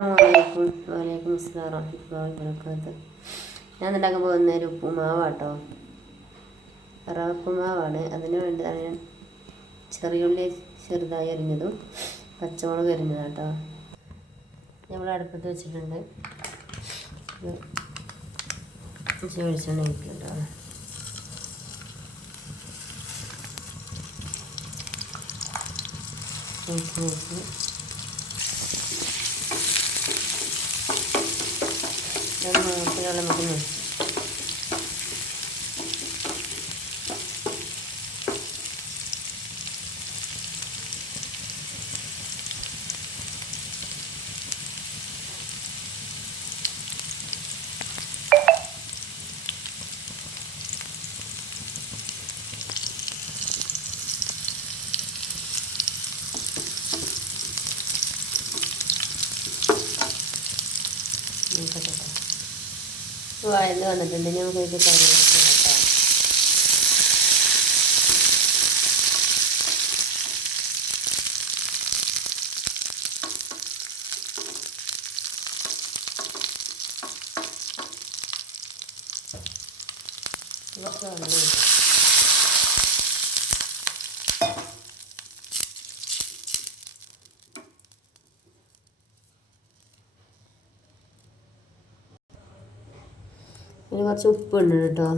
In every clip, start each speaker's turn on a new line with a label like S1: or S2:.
S1: വലൈക്കും വലൈക്കും അസ്സാം വറഹ്മത്തുള്ളാഹി വബറകാത്ത് ഞാൻ ഉണ്ടാക്കാൻ പോകുന്ന ഒരു ഉപ്പുമാവാട്ടോ. റവ ഉപ്പുമാവാണ് അതിന് വേണ്ടിയാണ് ഞാൻ ചെറിയുള്ളി ചെറുതായി അരിഞ്ഞതും പച്ചമുളക് അരിഞ്ഞതാട്ടോ. നമ്മൾ അടുപ്പത്ത് വെച്ചിട്ടുണ്ട്. ഇത് വെളിച്ചെണ്ണ ഒഴിക്കുന്നുണ്ടോ ഒഴിച്ച് വെള്ളം നമുക്ക് വെച്ച് വഴന്ന് വന്നിട്ടുണ്ട്. നമുക്ക് ഇത് കറി വെക്കാം കേട്ടോ കുറച്ച് വെള്ളം ഇനി കുറച്ച് ഉപ്പ് കേട്ടോ.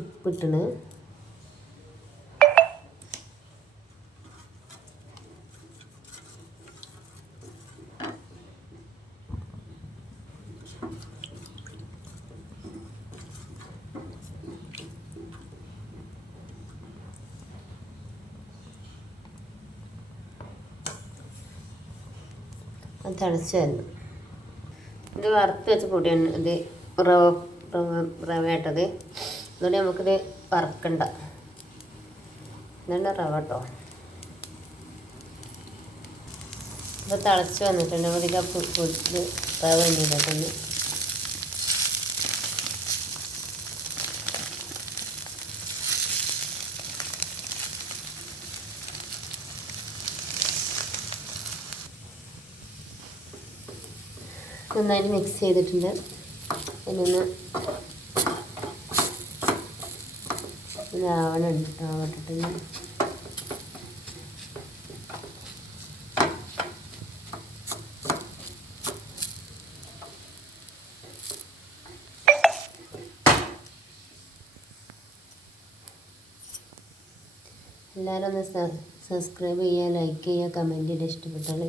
S1: ഉപ്പിട്ടണ് തിളച്ച് വരണം. ഇത് വറുത്ത് വെച്ച പൊടിയാണ് ഇത്. റവ റവ റവയാട്ടത് അതുകൊണ്ട് നമുക്കിത് വറക്കണ്ട. ഇതാണ് റവ കേട്ടോ ഇപ്പോൾ തിളച്ച് വന്നിട്ടുണ്ട്. അധികം ഇത് റവ ഇട്ടിട്ടുണ്ട് നന്നായിട്ട് മിക്സ് ചെയ്തിട്ടുണ്ട്. പിന്നെ ഇതാവണുണ്ട് ആവട്ടിട്ട് എല്ലാവരും ഒന്ന് സബ്സ്ക്രൈബ് ചെയ്യുക ലൈക്ക് ചെയ്യുക കമന്റ് ചെയ്യുക ഇഷ്ടപ്പെട്ടാൽ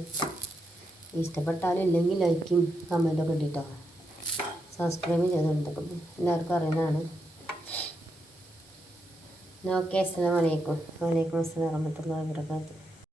S1: ഇഷ്ടപ്പെട്ടാലും ഇല്ലെങ്കിൽ ലൈക്കും കമന്റൊക്കെ ഇട്ടിട്ടോ സബ്സ്ക്രൈബ് ചെയ്തുകൊണ്ടിരിക്കും എല്ലാവർക്കും അറിയുന്നതാണ്. ഓക്കെ അസ്സാം വലൈക്കും വലൈക്കും അസ്സലാം വറഹമത്തുള്ളാഹി വാബർക്കാത്തു